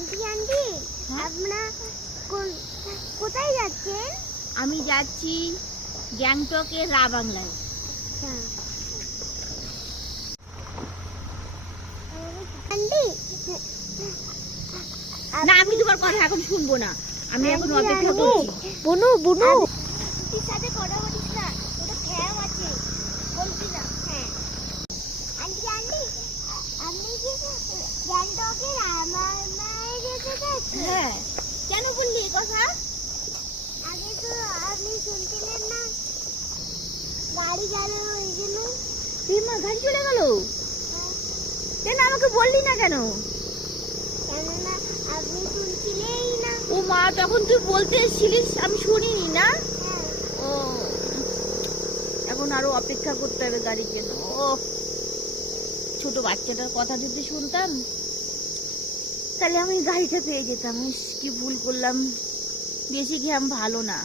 Aunty aunty আপনারা কোথায় যাচ্ছেন? আমি যাচ্ছি গ্যাংটকের রা বাংলায়। আন্টি না, আমি তোমার কথা এখন শুনবো না, আমি এখন অপেক্ষা করছি। বুনু বুনু তুই সাথে কথা বলিস না, ওটা খ্যাম আছে, বলবি না। হ্যাঁ আন্টি আন্টি আপনি কি গ্যাংটকের আমার মায়ের যেতে যাচ্ছেন? হ্যাঁ, কেন বললি এই কথা? আগে তো আপনি শুনছিলেন না গাড়ি গেল ওই জন্য। মা গাড়ি চলে গেল কেন? আমাকে বললি না কেন? কেননা আপনি শুনছিলেই না। ও মা, তখন তুই বলতে এসেছিলিস, আমি শুনিনি না। হ্যাঁ ও, এখন আরো অপেক্ষা করতে হবে গাড়ির জন্য। ও, ছোট বাচ্চাটার কথা যদি শুনতাম তাহলে আমি গাড়িটা পেয়ে যেতাম। ইস, কি ভুল করলাম, বেশি ঘ্যাম ভালো না।